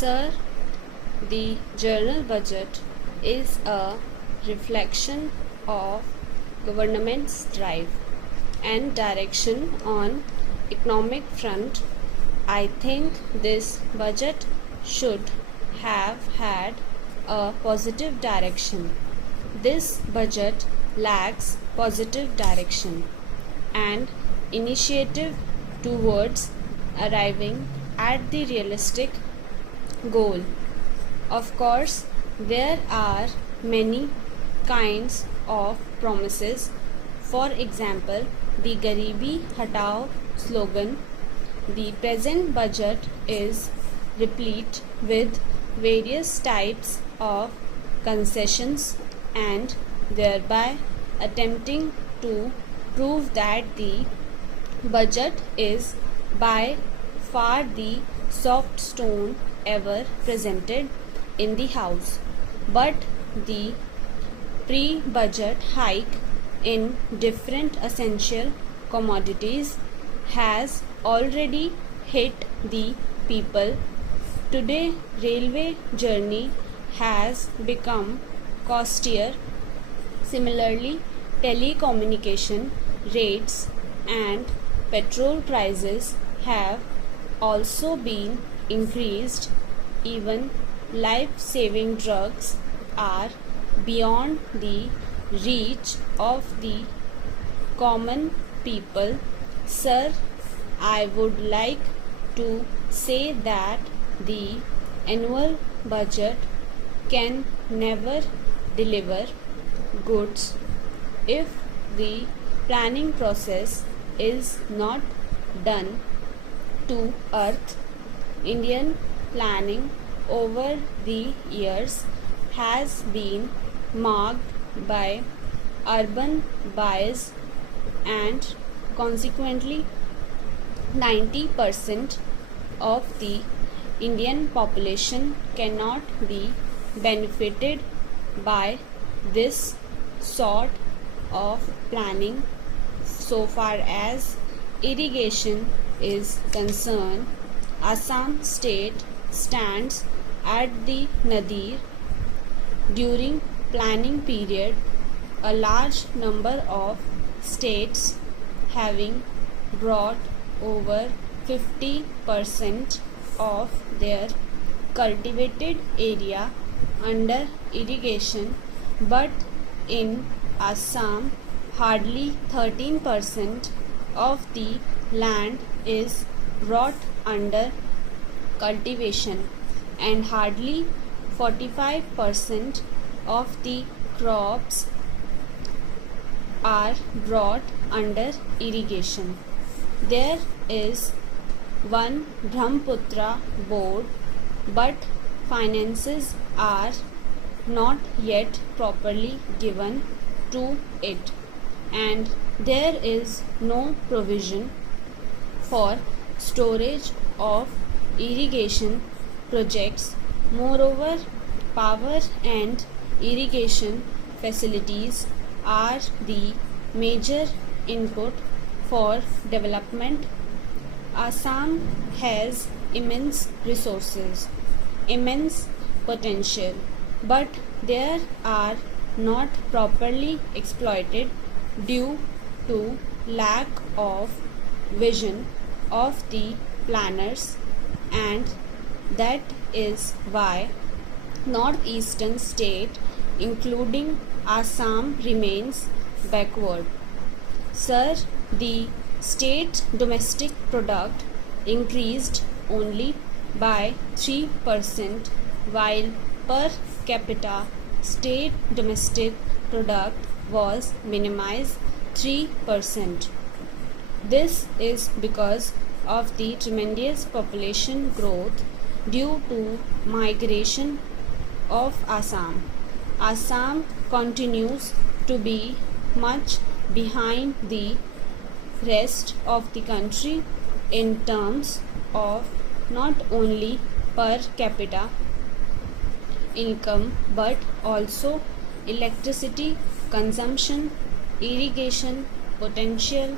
Sir, the general budget is a reflection of government's drive and direction on economic front. I think this budget should have had a positive direction. This budget lacks positive direction and initiative towards arriving at the realistic goal. Of course, there are many kinds of promises. For example, the Garibi Hatao slogan. The present budget is replete with various types of concessions and thereby attempting to prove that the budget is by far the soft stone ever presented in the House. But the pre-budget hike in different essential commodities has already hit the people. Today, railway journey has become costlier. Similarly, telecommunication rates and petrol prices have also been increased. Even life-saving drugs are beyond the reach of the common people. Sir, I would like to say that the annual budget can never deliver goods if the planning process is not done to earth. Indian planning over the years has been marked by urban bias and consequently 90% of the Indian population cannot be benefited by this sort of planning. So far as irrigation is concerned, Assam state stands at the nadir. During planning period, a large number of states having brought over 50% of their cultivated area under irrigation, but in Assam hardly 13% of the land is brought under cultivation and hardly 45% of the crops are brought under irrigation. There is one Brahmaputra board, but finances are not yet properly given to it, and there is no provision for storage of irrigation projects. Moreover, power and irrigation facilities are the major input for development. Assam has immense resources, immense potential, but they are not properly exploited due to lack of vision of the planners, and that is why northeastern state including Assam remains backward. Sir, the state domestic product increased only by 3% while per capita state domestic product was minimized 3%. This is because of the tremendous population growth due to migration of Assam. Assam continues to be much behind the rest of the country in terms of not only per capita income but also electricity consumption, irrigation potential,